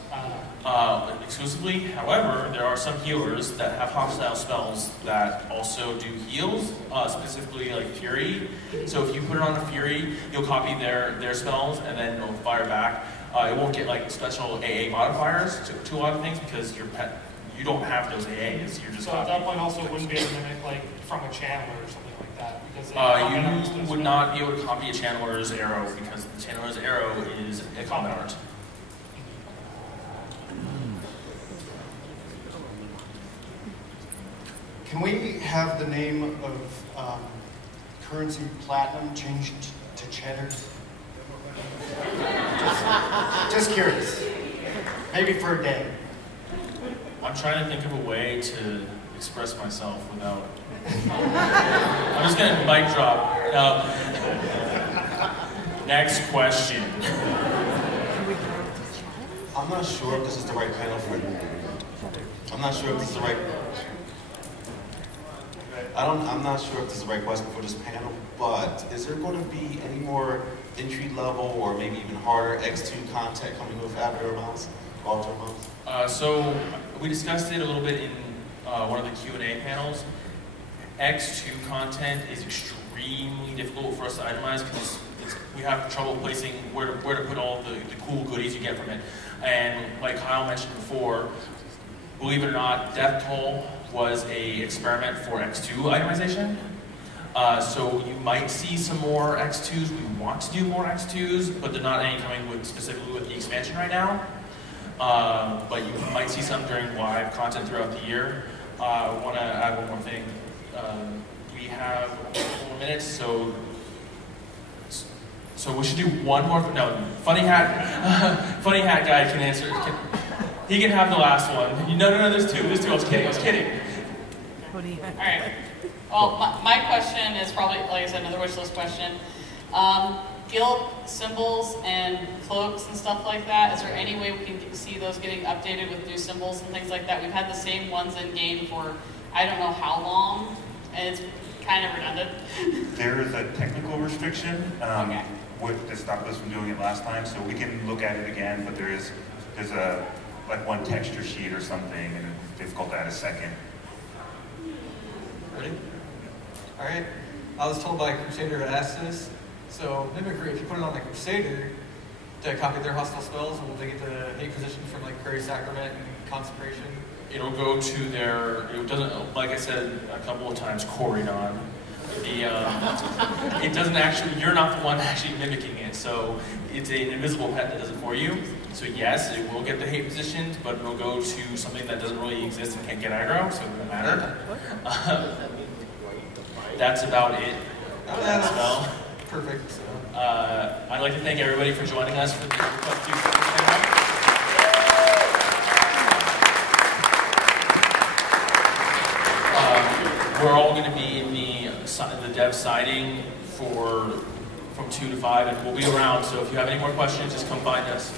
exclusively. However, there are some healers that have hostile spells that also do heals, specifically like Fury. So if you put it on a Fury, you'll copy their spells and then it'll fire back. It won't get like special AA modifiers to a lot of things because you don't have those AAs. You're just so at that point also wouldn't be able to mimic like from a channeler or something like that because you would not be able to copy a channeler's arrow because the channeler's arrow is a combat art. Can we have the name of currency platinum changed to cheddar? Just curious. Maybe for a day. I'm trying to think of a way to express myself without... I'm just going to mic drop. Next question. I'm not sure if this is the right panel for... I'm not sure if this is the right... I'm not sure if this is the right question for this panel, but is there going to be any more entry level or maybe even harder X2 content coming with VanDerveer mounts, altar mounts? So we discussed it a little bit in one of the Q&A panels. X2 content is extremely difficult for us to itemize because we have trouble placing where to put all the cool goodies you get from it. And like Kyle mentioned before, believe it or not, Death Toll was a experiment for X2 itemization. So you might see some more X2s. We want to do more X2s, but they're not any coming specifically with the expansion right now. But you might see some during live content throughout the year. I want to add one more thing. We have a couple more minutes, so we should do one more. No, funny hat guy can answer. He can have the last one. No, there's two. I was kidding. All right. Well, my question is probably, like I said, another wish list question. Guild symbols and cloaks and stuff like that, is there any way we can see those getting updated with new symbols and things like that? We've had the same ones in game for I don't know how long, and it's kind of redundant. There is a technical restriction that stopped us from doing it last time, so we can look at it again, but there's a like one texture sheet or something, and it's difficult to add a second. Ready? All right. I was told by a Crusader to ask this. So mimicry, if you put it on the Crusader to copy their hostile spells, will they get the hate position from like Prairie Sacrament and Consecration? It'll go to their. It doesn't, like I said a couple of times, Corridon. It doesn't actually. You're not the one actually mimicking it, so it's an invisible pet that does it for you. So yes, it will get the hate positions, but it'll go to something that doesn't really exist and can't get aggro, so it doesn't matter. That's about it. That spell. Perfect. So. I'd like to thank everybody for joining us for the EverQuest II. We're all going to be in the dev siding from 2 to 5, and we'll be around. So if you have any more questions, just come find us.